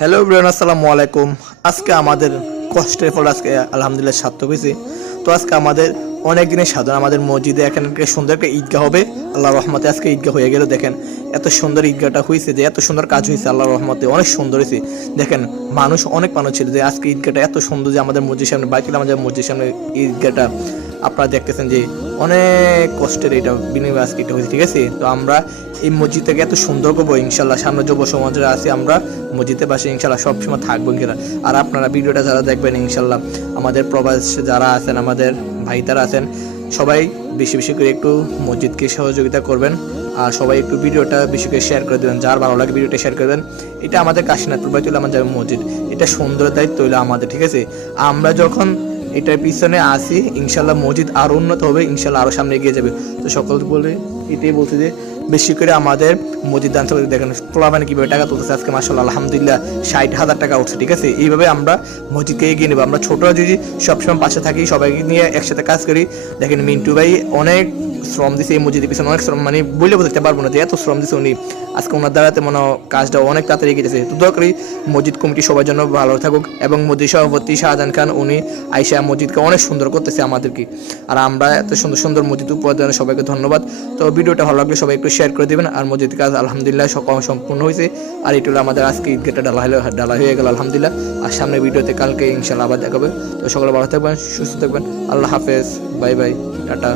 Hello everyone, আসসালামু আলাইকুম। আজকে আমাদের কষ্টের ফল আজকে আলহামদুলিল্লাহ সার্থক হয়েছে। তো আজকে আমাদের অনেক দিনের সাধনা, আমাদের মসজিদে এখানে একটা সুন্দর একটা ঈদগাহ হবে। আল্লাহর রহমতে আজকে ঈদগাহ হয়ে গেল। দেখেন এত সুন্দর ঈদগাহটা হয়েছে, যে এত সুন্দর কাজ হয়েছে আল্লাহর রহমতে, অনেক সুন্দর হয়েছে। দেখেন অনেক মানুষ ছিল, যে আজকে ঈদগাহটা এত সুন্দর, যে আমাদের মসজিদের সামনে বাইতুল আমাদের মসজিদের সামনে ঈদগাহটা আপনারা দেখতেছেন যে অনেক কষ্টের এটা বিনিময় আজকে এটা হয়েছে, ঠিক আছে। তো আমরা এই মসজিদটাকে এত সুন্দর করবো ইনশাল্লাহ। সামনে যুব সমাজরা আছে, আমরা মসজিদের পাশে ইনশাল্লাহ সবসময় থাকবো ইনশাল্লাহ। আর আপনারা ভিডিওটা যারা দেখবেন ইনশাল্লাহ, আমাদের প্রবাস যারা আছেন, আমাদের ভাইতারা আছেন, সবাই বেশি বেশি করে একটু মসজিদকে সহযোগিতা করবেন। আর সবাই একটু ভিডিওটা বেশি করে শেয়ার করে দেবেন, যার ভালো লাগে ভিডিওটা শেয়ার করবেন। এটা আমাদের কাশীনাথপুর বাইতুল আমাদের মসজিদ, এটা সুন্দর দায়িত্ব হইলো আমাদের, ঠিক আছে। আমরা যখন এটার পিছনে আসি ইনশাল্লাহ মসজিদ আরও উন্নত হবে, ইনশাল্লাহ আরও সামনে এগিয়ে যাবে। তো সকল বলে এটাই বলছি যে বেশি করে আমাদের মসজিদ দান করে দেখেন পোলাপানে কীভাবে টাকা তুলতেছে। আজকে মাশাআল্লাহ আলহামদুলিল্লাহ 60,000 টাকা উঠছে, ঠিক আছে। এইভাবে আমরা মসজিদকে এগিয়ে নেবো। আমরা ছোটরা যদি সবসময় পাশে থাকি, সবাইকে নিয়ে একসাথে কাজ করি। দেখেন মিন্টু ভাই অনেক শ্রম দিছে এই মসজিদের পিছনে, অনেক শ্রম, মানে বলে বোঝাতে পারবো না যে এত শ্রম দিছে উনি। আজকে ওনার দ্বারাতে মনে কাজটা অনেক তাড়াতাড়ি এগিয়ে গেছে। তো দোয়া করি মসজিদ কমিটি সবার জন্য ভালো থাকুক, এবং মসজিদ সভাপতি শাহজাহান খান উনি আইসা মসজিদকে অনেক সুন্দর করতেছে আমাদেরকে। আর আমরা এত সুন্দর সুন্দর মসজিদ উপহার দেওয়ার সবাইকে ধন্যবাদ। তো ভিডিওটা ভালো লাগলে সবাই একটু শেয়ার করে দেবেন। আর মসজিদ কাজ আলহামদুলিল্লাহ সম্পূর্ণ হয়েছে। আর এটা হলো আমাদের আজকে ঈদগাহটা ডালা হয়ে গেল আলহামদুলিল্লাহ। আর সামনের ভিডিওতে কালকে ইনশাল্লাহ আবার দেখাবে। তো সকলে ভালো থাকবেন, সুস্থ থাকবেন। আল্লাহ হাফেজ, বাই বাই, টাটা।